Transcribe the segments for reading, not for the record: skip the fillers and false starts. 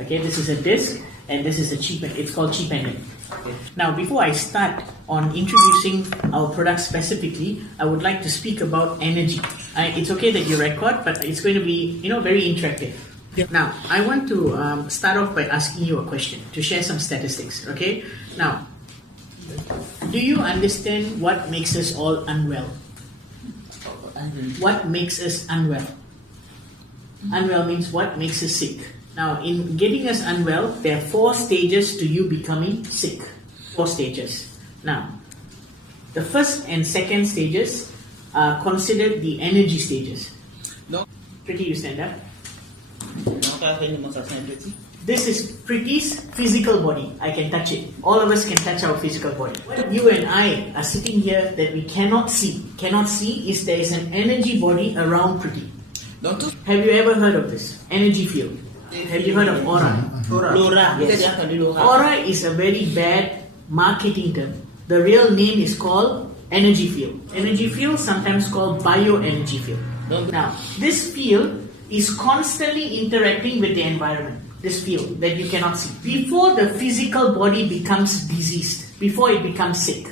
Okay, this is a disc, and this is a it's called chi pendant. Okay. Now, before I start on introducing our product specifically, I would like to speak about energy. It's okay that you record, but it's going to be, very interactive. Yep. Now, I want to start off by asking you a question to share some statistics. Okay. Now, do you understand what makes us all unwell? What makes us unwell? Unwell means what makes us sick. Now, in getting us unwell, there are 4 stages to you becoming sick. 4 stages. Now, the first and second stages are considered the energy stages. No. Pretty, you stand up. This is Pretty's physical body. I can touch it. All of us can touch our physical body. What you and I are sitting here that we cannot see is there is an energy body around Pretty. Have you ever heard of this? Energy field. Have you heard of aura? Aura. Yes. Aura is a very bad marketing term. The real name is called energy field. Energy field, sometimes called bioenergy field. Now, this field is constantly interacting with the environment. This field that you cannot see. Before the physical body becomes diseased, before it becomes sick,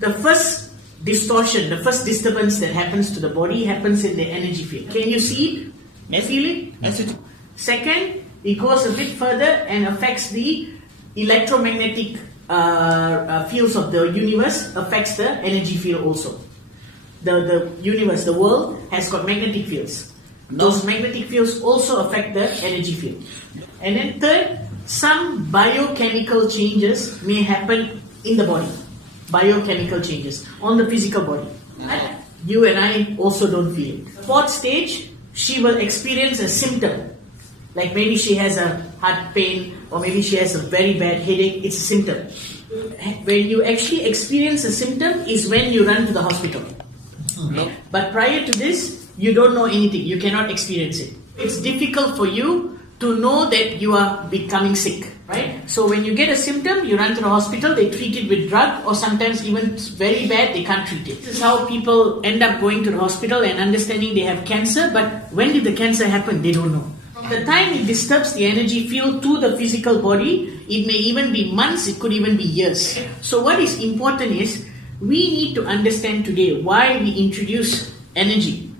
the first distortion, the first disturbance that happens to the body happens in the energy field. Can you see it? Feel it? Second, it goes a bit further and affects the electromagnetic fields of the universe, affects the energy field also. The universe, the world, has got magnetic fields. Those magnetic fields also affect the energy field. And then third, some biochemical changes may happen in the body. Biochemical changes on the physical body. And you and I also don't feel it. Fourth stage, she will experience a symptom. Like maybe she has a heart pain, or maybe she has a very bad headache. It's a symptom. When you actually experience a symptom is when you run to the hospital. No. But prior to this, you don't know anything. You cannot experience it. It's difficult for you to know that you are becoming sick, right? So when you get a symptom, you run to the hospital, they treat it with drug, or sometimes even very bad, they can't treat it. This is how people end up going to the hospital and understanding they have cancer, but when did the cancer happen? They don't know. From the time it disturbs the energy field to the physical body, it may even be months, it could even be years. So what is important is, we need to understand today why we introduce energy.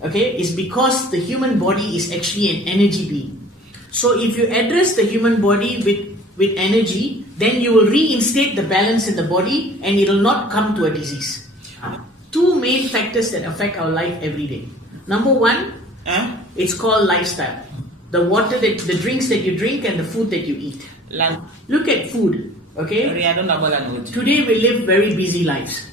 Okay, is because the human body is actually an energy being. So if you address the human body with energy, then you will reinstate the balance in the body and it will not come to a disease. 2 main factors that affect our life every day. Number 1, it's called lifestyle. The drinks that you drink and the food that you eat. Look at food, okay? Today we live very busy lives.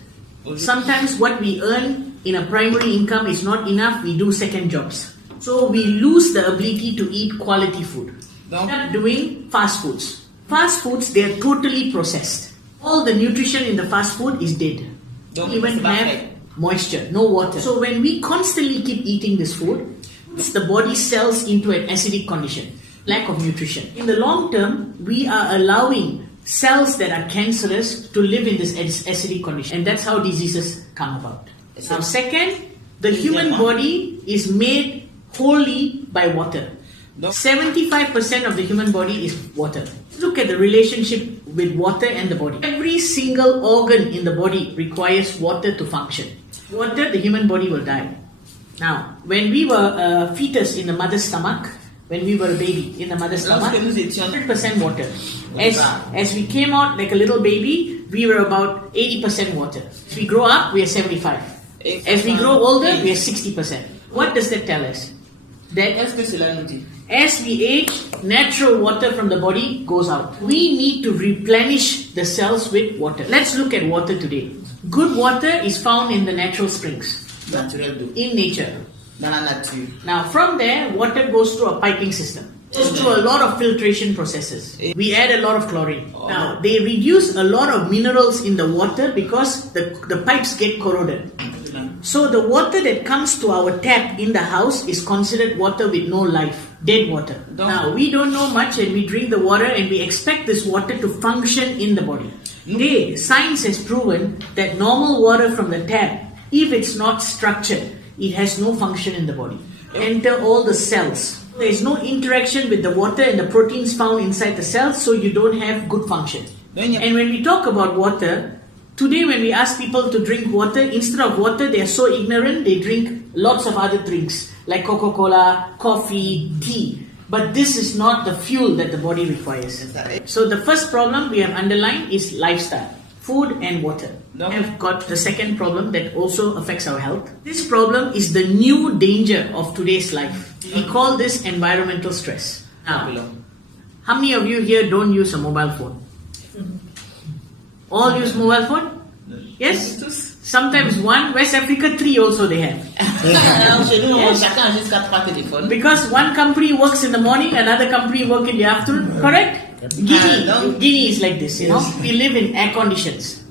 Sometimes what we earn in a primary income is not enough, we do second jobs. So we lose the ability to eat quality food. We end up doing fast foods. Fast foods, they are totally processed. All the nutrition in the fast food is dead. Don't even have moisture, no water. So when we constantly keep eating this food, the body cells into an acidic condition, lack of nutrition. In the long term, we are allowing cells that are cancerous to live in this acidic condition, and that's how diseases come about. Now, second, the human body is made wholly by water. 75% of the human body is water. Look at the relationship with water and the body. Every single organ in the body requires water to function. Water, the human body will die. Now, when we were a fetus in the mother's stomach, when we were a baby in the mother's stomach, 100% water. As we came out like a little baby, we were about 80% water. As we grow up, we are 75. As we grow older, we are 60%. What does that tell us? That as we age, natural water from the body goes out. We need to replenish the cells with water. Let's look at water today. Good water is found in the natural springs. In nature. Now from there, water goes through a piping system. It goes through a lot of filtration processes. We add a lot of chlorine. Now they reduce a lot of minerals in the water because the pipes get corroded. So the water that comes to our tap in the house is considered water with no life, dead water. Now we don't know much and we drink the water and we expect this water to function in the body. Today, science has proven that normal water from the tap, if it's not structured, it has no function in the body. Enter all the cells, There is no interaction with the water and the proteins found inside the cells, so you don't have good function. And when we talk about water, today when we ask people to drink water, instead of water, they are so ignorant, they drink lots of other drinks like Coca-Cola, coffee, tea. But this is not the fuel that the body requires. So the first problem we have underlined is lifestyle, food and water. We have got the second problem that also affects our health. This problem is the new danger of today's life. We call this environmental stress. Now, how many of you here don't use a mobile phone? All use mobile phone? Yes? Sometimes one, West Africa 3 also they have. Yes. Because one company works in the morning, another company works in the afternoon, correct? Guinea is like this, you know. We live in air conditions.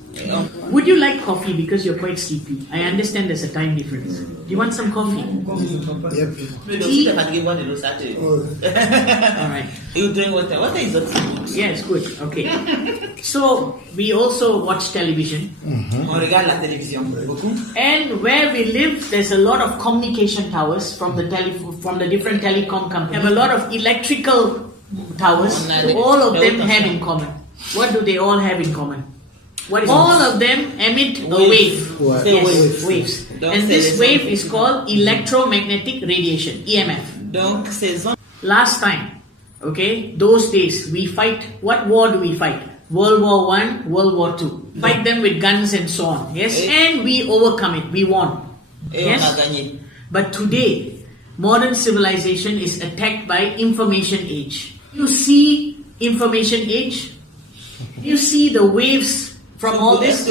Would you like coffee because you're quite sleepy? I understand there's a time difference. Do you want some coffee? Yep. Tea? Alright. You drink water. Water is not good. Yeah, it's good. Okay. So, we also watch television. On regarde la télévision beaucoup. And where we live, there's a lot of communication towers from the different telecom companies. We have a lot of electrical towers. All of them have in common. What do they all have in common? All of them emit a wave. Yes, waves. And this wave is called electromagnetic radiation, EMF. Donc, Last time, okay, those days, we fight. What war do we fight? World War I, World War II. Fight them with guns and so on. Yes, and we overcome it. We won. Yes. But today, modern civilization is attacked by information age. You see information age? You see the waves from all this?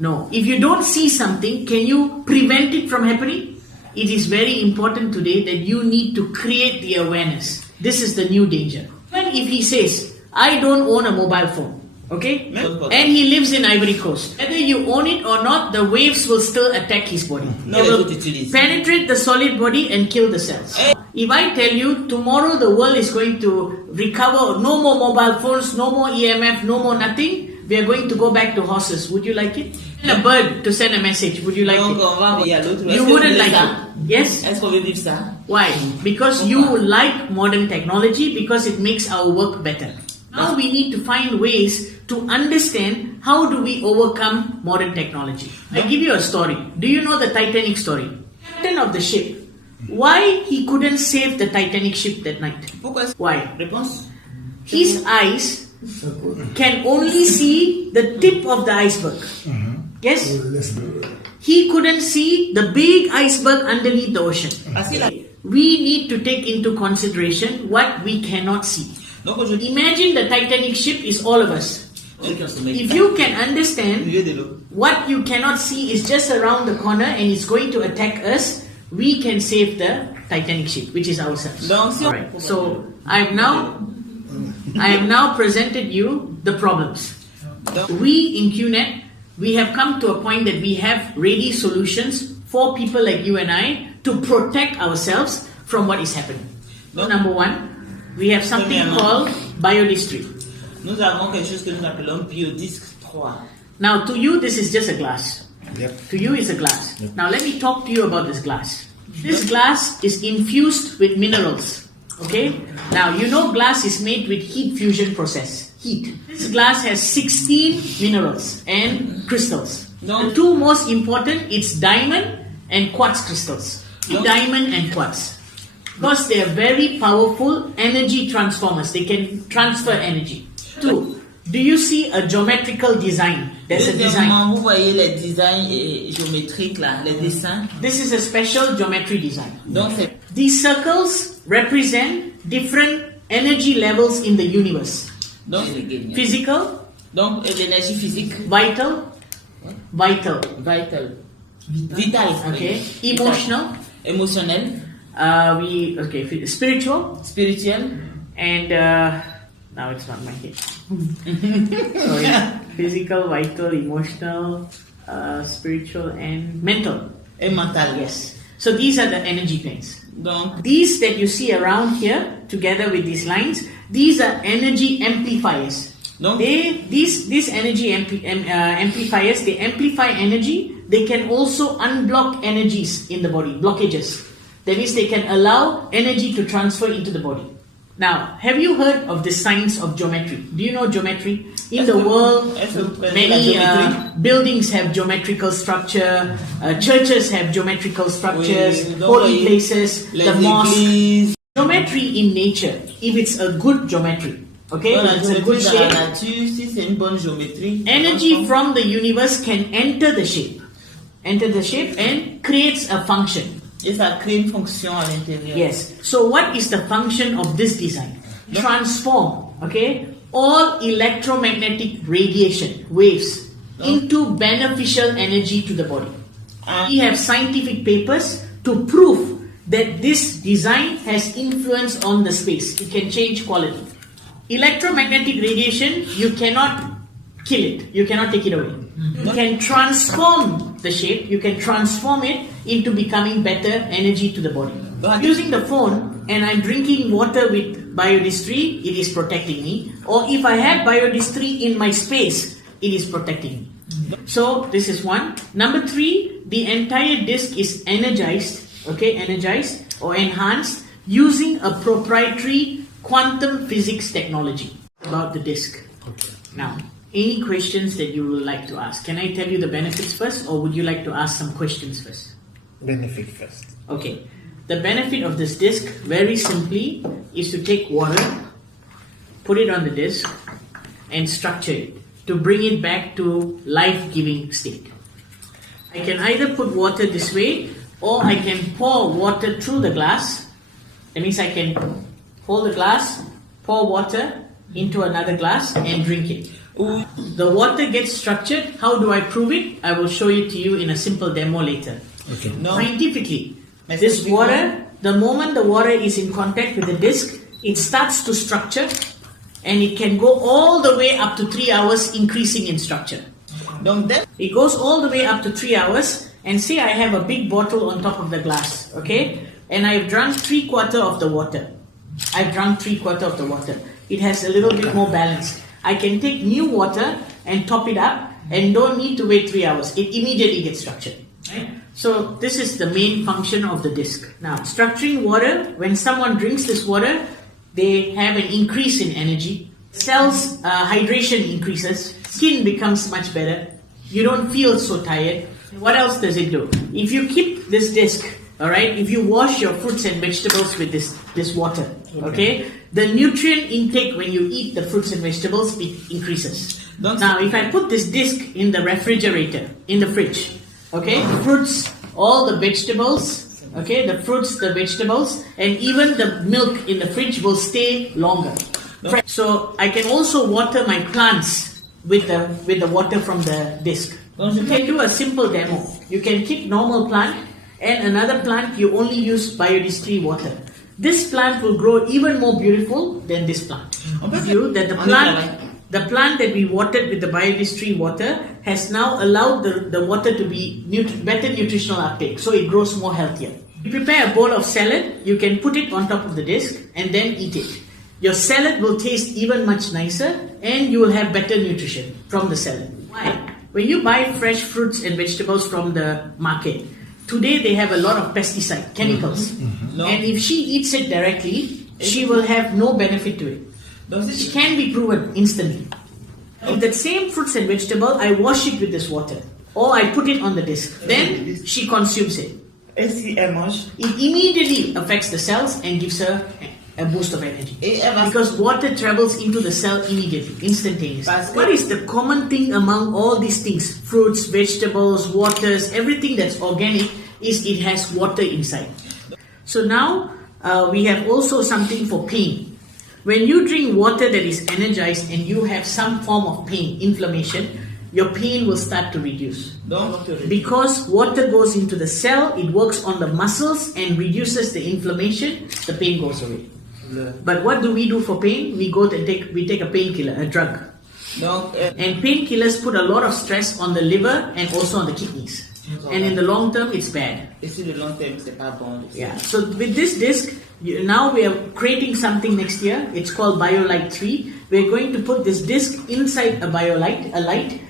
No. If you don't see something, can you prevent it from happening? It is very important today that you need to create the awareness. This is the new danger. Even if he says, I don't own a mobile phone, okay? And he lives in Ivory Coast. Whether you own it or not, the waves will still attack his body. They will penetrate the solid body and kill the cells. If I tell you tomorrow the world is going to recover, no more mobile phones, no more EMF, no more nothing, we are going to go back to horses. Would you like it? And a bird to send a message. Would you like it? You wouldn't like it. Yes? Why? Because you like modern technology, because it makes our work better. Now we need to find ways to understand how do we overcome modern technology. I give you a story. Do you know the Titanic story? Captain of the ship. Why he couldn't save the Titanic ship that night? Why? His eyes can only see the tip of the iceberg. Yes? He couldn't see the big iceberg underneath the ocean. We need to take into consideration what we cannot see. Imagine the Titanic ship is all of us. If you can understand what you cannot see is just around the corner and it's going to attack us, we can save the Titanic ship, which is ourselves. Alright. So I have now presented you the problems. We in QNet, we have come to a point that we have ready solutions for people like you and I to protect ourselves from what is happening. So number one, we have something called biodistry. Nous avons quelque chose que nous appelons biodisque 3. Now to you this is just a glass. Yep. To you it's a glass. Yep. Now let me talk to you about this glass. This glass is infused with minerals. Okay? Now you know glass is made with heat fusion process. Heat. This glass has 16 minerals and crystals. The two most important it's diamond and quartz crystals. Diamond and quartz. Because they are very powerful energy transformers. They can transfer energy. Two, do you see a geometrical design? There's a design. Vous voyez les designs géométriques là, les dessins. This is a special geometry design. Donc c'est These circles represent different energy levels in the universe. donc Physical, donc l'énergie physique, vital, vital, okay, emotional, émotionnel, spiritual, spirituel, and now it's not my head. Sorry. Physical, vital, emotional, spiritual, and mental. et mental. Yes. So these are the energy planes. Donc These that you see around here, together with these lines, these are energy amplifiers. donc These energy amplifiers, they amplify energy. They can also unblock energies in the body, blockages. That means they can allow energy to transfer into the body. Now, have you heard of the science of geometry? Do you know geometry? In the world, many buildings have geometrical structure, churches have geometrical structures, holy places, the mosque. Geometry in nature, if it's a good geometry, okay, it's a good shape, energy from the universe can enter the shape and creates a function. Et ça crée une fonction à l'intérieur. Yes. So what is the function of this design? Transform, okay, all electromagnetic radiation waves into beneficial energy to the body. We have scientific papers to prove that this design has influence on the space. It can change quality. Electromagnetic radiation, you cannot kill it. You cannot take it away. You can transform the shape. You can transform it into becoming better energy to the body. Using the phone and I'm drinking water with biodistry, it is protecting me. Or if I have biodistry in my space, it is protecting me. So this is one. Number 3, the entire disc is energized, okay, energized or enhanced using a proprietary quantum physics technology about the disc. Okay. Now, any questions that you would like to ask? Can I tell you the benefits first, or would you like to ask some questions first? Benefit first. Okay. The benefit of this disc, very simply, is to take water, put it on the disc, and structure it to bring it back to life-giving state. I can either put water this way, or I can pour water through the glass. That means I can hold the glass, pour water into another glass, and drink it. The water gets structured. How do I prove it? I will show it to you in a simple demo later. Okay. Scientifically, this water, the moment the water is in contact with the disc, it starts to structure and it can go all the way up to 3 hours increasing in structure. It goes all the way up to 3 hours, and say I have a big bottle on top of the glass, okay? And I've drunk 3/4 of the water. I've drunk 3/4 of the water. It has a little bit more balance. I can take new water and top it up and don't need to wait 3 hours. It immediately gets structured. Right? So this is the main function of the disc. Now, structuring water, when someone drinks this water, they have an increase in energy. Cells hydration increases. Skin becomes much better. You don't feel so tired. What else does it do? If you keep this disc, all right, if you wash your fruits and vegetables with this water, okay, the nutrient intake when you eat the fruits and vegetables, it increases. Now, if I put this disc in the refrigerator, in the fridge, okay, fruits, all the vegetables, okay, the fruits, the vegetables, and even the milk in the fridge will stay longer. So I can also water my plants with the water from the disc. You can do a simple demo. You can keep normal plant, and another plant you only use biodistry water. This plant will grow even more beautiful than this plant. You that the plant that we watered with the biodistry water has now allowed the water to be better nutritional uptake, so it grows more healthier. You prepare a bowl of salad, you can put it on top of the disc and then eat it. Your salad will taste even much nicer, and you will have better nutrition from the salad. Why? When you buy fresh fruits and vegetables from the market, today they have a lot of pesticide, chemicals. And if she eats it directly, she will have no benefit to it. It can be proven instantly. If that same fruits and vegetable, I wash it with this water, or I put it on the disc, then she consumes it. It immediately affects the cells and gives her a boost of energy. Because water travels into the cell immediately, instantaneously. What is the common thing among all these things? Fruits, vegetables, waters, everything that's organic is it has water inside. So now we have also something for pain. When you drink water that is energized and you have some form of pain, inflammation, your pain will start to reduce. Because water goes into the cell, it works on the muscles and reduces the inflammation, the pain goes away. But what do we do for pain? We take a painkiller, a drug. And painkillers put a lot of stress on the liver and also on the kidneys. And in the long term, it's bad. Yeah. So with this disc, now we are creating something next year. It's called BioLight 3. We're going to put this disc inside a BioLight, a light.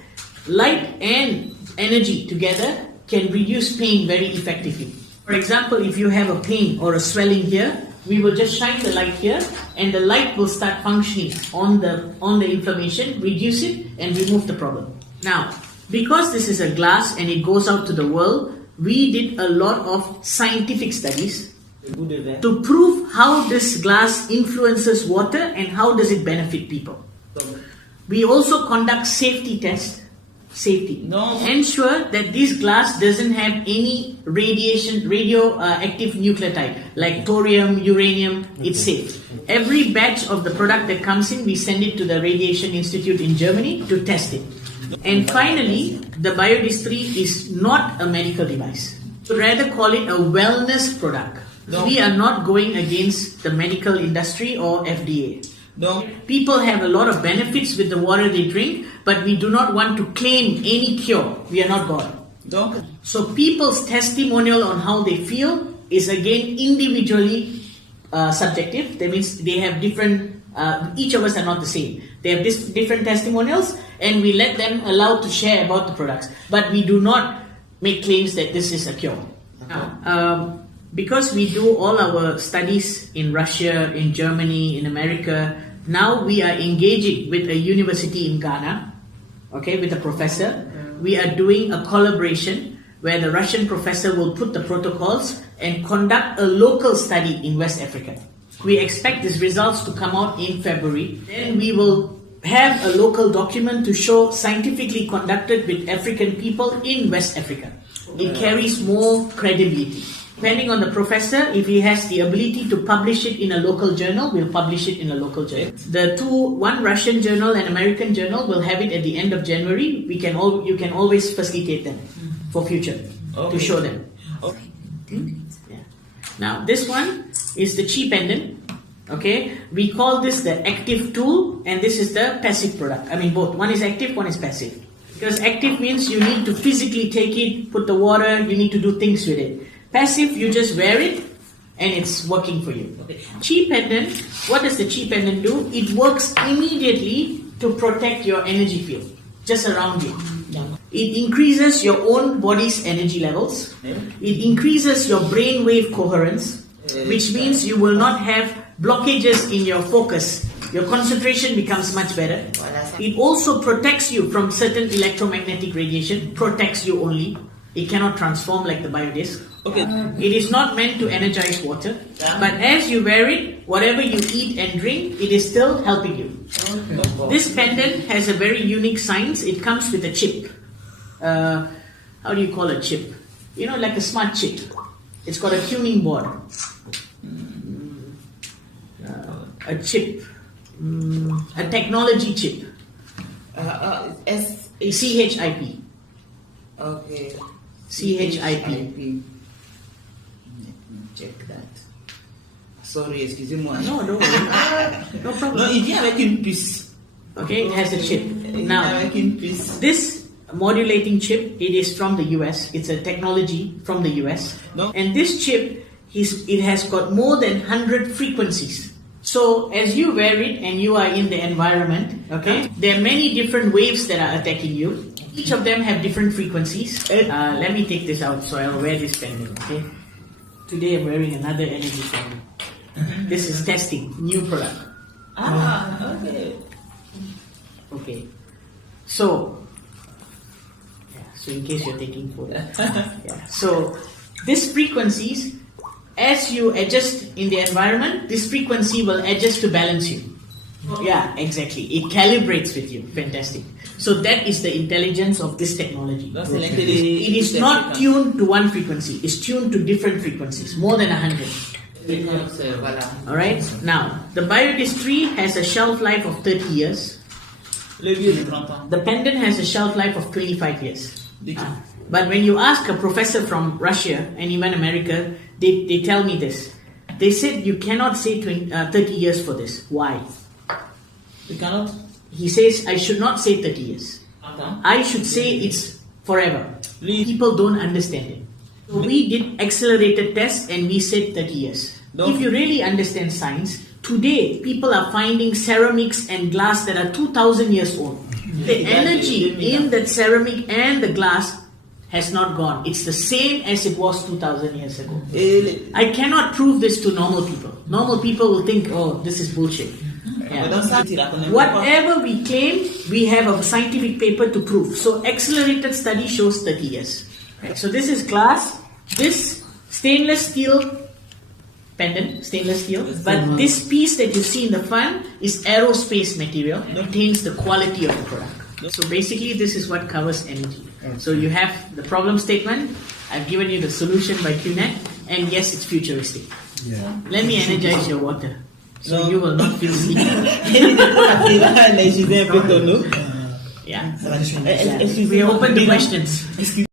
Light and energy together can reduce pain very effectively. For example, if you have a pain or a swelling here, we will just shine the light here, and the light will start functioning on the inflammation, reduce it, and remove the problem. Now, because this is a glass and it goes out to the world, we did a lot of scientific studies to prove how this glass influences water and how does it benefit people. We also conduct safety tests. Ensure that this glass doesn't have any radioactive nucleotide like thorium, uranium. It's safe. Every batch of the product that comes in, we send it to the Radiation Institute in Germany to test it. And finally, the biodistillery is not a medical device. So rather call it a wellness product. We are not going against the medical industry or FDA. People have a lot of benefits with the water they drink, but we do not want to claim any cure. We are not God. So people's testimonial on how they feel is again individually subjective. That means they have different, each of us are not the same. They have different testimonials, and we let them allowed to share about the products. But we do not make claims that this is a cure. Because we do all our studies in Russia, in Germany, in America, now we are engaging with a university in Ghana, with a professor. We are doing a collaboration where the Russian professor will put the protocols and conduct a local study in West Africa. We expect these results to come out in February. Then we will have a local document to show scientifically conducted with African people in West Africa. It carries more credibility. Depending on the professor, if he has the ability to publish it in a local journal, we'll publish it in a local journal. One Russian journal and American journal will have it at the end of January. You can always facilitate them for future to show them. Yeah. Now this one is the chi pendant. We call this the active tool, and this is the passive product. I mean both. One is active, one is passive. Because active means you need to physically take it, put the water, you need to do things with it. Passive, you just wear it and it's working for you. Chi pendant, what does the chi pendant do? It works immediately to protect your energy field, just around you. It increases your own body's energy levels. It increases your brainwave coherence, which means you will not have blockages in your focus. Your concentration becomes much better. It also protects you from certain electromagnetic radiation, protects you only. It cannot transform like the biodisc. It is not meant to energize water, but as you wear it, whatever you eat and drink, it is still helping you. This pendant has a very unique science. It comes with a chip. How do you call a chip? Like a smart chip. It's got a tuning board. A chip. A technology chip. CHIP. CHIP. Check that. Sorry, excusez-moi. No, don't worry. No problem. Non, il vient avec une puce. It has a chip. Now, this modulating chip, it is from the US. It's a technology from the US. And this chip, it has got more than 100 frequencies. So, as you wear it and you are in the environment, there are many different waves that are attacking you. Each of them have different frequencies. Let me take this out, so I'll wear this pendant, Today I'm wearing another energy pendant. This is testing, new product. Okay. So in case you're taking photo. So, these frequencies, as you adjust in the environment, this frequency will adjust to balance you. Yeah, exactly. It calibrates with you. Fantastic. So that is the intelligence of this technology. It is not tuned to one frequency. It's tuned to different frequencies, more than 100. Alright? Now, the biodistillery has a shelf life of 30 years. The pendant has a shelf life of 25 years. But when you ask a professor from Russia and even America, they tell me this. They said you cannot say 30 years for this. Why? You cannot? He says, I should not say 30 years. I should say it's forever. People don't understand it. So we did accelerated tests and we said 30 years. If you really understand science, today people are finding ceramics and glass that are 2,000 years old. The energy in that ceramic and the glass has not gone. It's the same as it was 2000 years ago. Et les- I cannot prove this to normal people. Normal people will think, oh, this is bullshit. Yeah. dans ça, tu la connais pas. Whatever we claim, we have a scientific paper to prove. So accelerated study shows 30 years. Right? So this is glass. This stainless steel pendant, stainless steel. But this piece that you see in the front is aerospace material. It maintains the quality of the product. So basically, this is what covers energy. So you have the problem statement. I've given you the solution by QNet, and yes, it's futuristic. Yeah. Let me energize your water, so No. you will not feel sleepy. Il va énergiser un peu ton eau. Yeah. Ça va juste une- We are open to questions. Excusez-